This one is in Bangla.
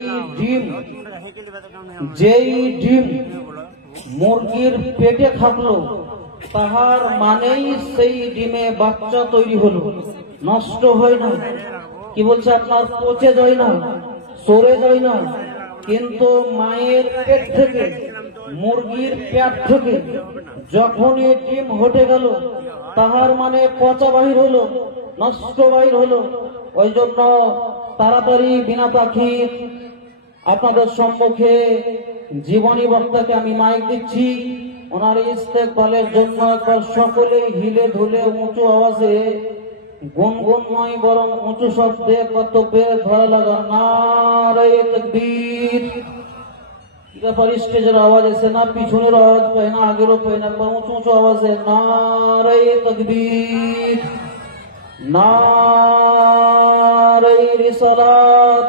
ডিম যেই ডিম মুরগির পেটে থাকলো তাহার মানেই সেই ডিমে বাচ্চা তৈরি হলো, নষ্ট হয় না। কি বলছে আপনার পচে যায় না, সরে যায় না। কিন্তু মায়ের পেট থেকে, মুরগির পেট থেকে যখনই ডিম হটে গেল তাহার মানে পচা বাহির হলো, নষ্ট বাহির হলো। ওই জন্য তাড়াতাড়ি বিনা পাখি আপনাদের সম্মুখে জীবনী বক্তাকে আমি মাইক দিচ্ছি। ওনার ইস্তেকবালের জন্য একবার সকলে হিলে ধুলে উঁচু আওয়াজে, গুনগুন নয় বরং উঁচু শব্দে কর্তব্যে ধরা লাগা নারে তাকবীর। ব্যাপার স্টেজের আওয়াজ এসে না, পিছনের আওয়াজ পায় না, আগেরও পায় না, একবার উঁচু উঁচু আওয়াজে নারে তাকবীর, নারে রিসালাত।